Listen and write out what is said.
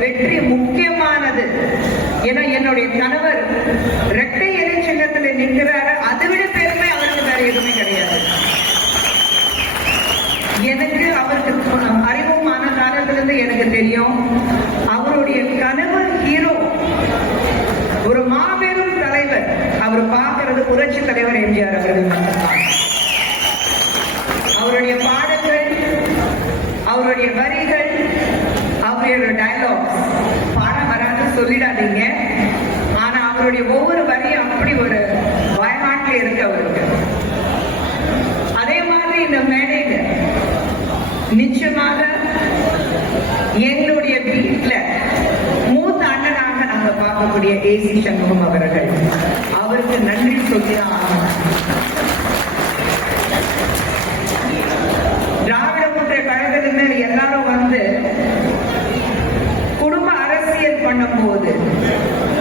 வெற்றி முக்கியமானது. ஏன்னா என்னுடைய கணவர் இரட்டை இலை சின்னத்தில் நிற்கிறாரு, அதை விட பெருமை அவருக்கு வேற எதுவுமே கிடையாது. எனக்கு அவருக்கு அறிமுகமான காலத்திலிருந்து எனக்கு தெரியும், அவருடைய கனவு ஹீரோ, ஒரு மாபெரும் தலைவர். அவர் பார்க்கிறது புரட்சி தலைவர் எம்ஜிஆர் அவர்கள். அவருடைய பாடல்கள், அவருடைய வரிகள், அவருடைய டயலாக்ஸ் பாட வராது சொல்லிடாதீங்க. ஆனா அவருடைய ஒவ்வொரு வரியும் அப்படி ஒரு வயநாட்டில் இருக்கு அவருக்கு. அதே மாதிரி இந்த மேடையில நிச்சயமாக எங்களுடைய வீட்டுல மூத்த அண்ணனாக நாங்க பார்க்கக்கூடிய ஏசி சண்முகம் அவர்கள், அவருக்கு நன்றி சொல்லிதான் ஆகணும்.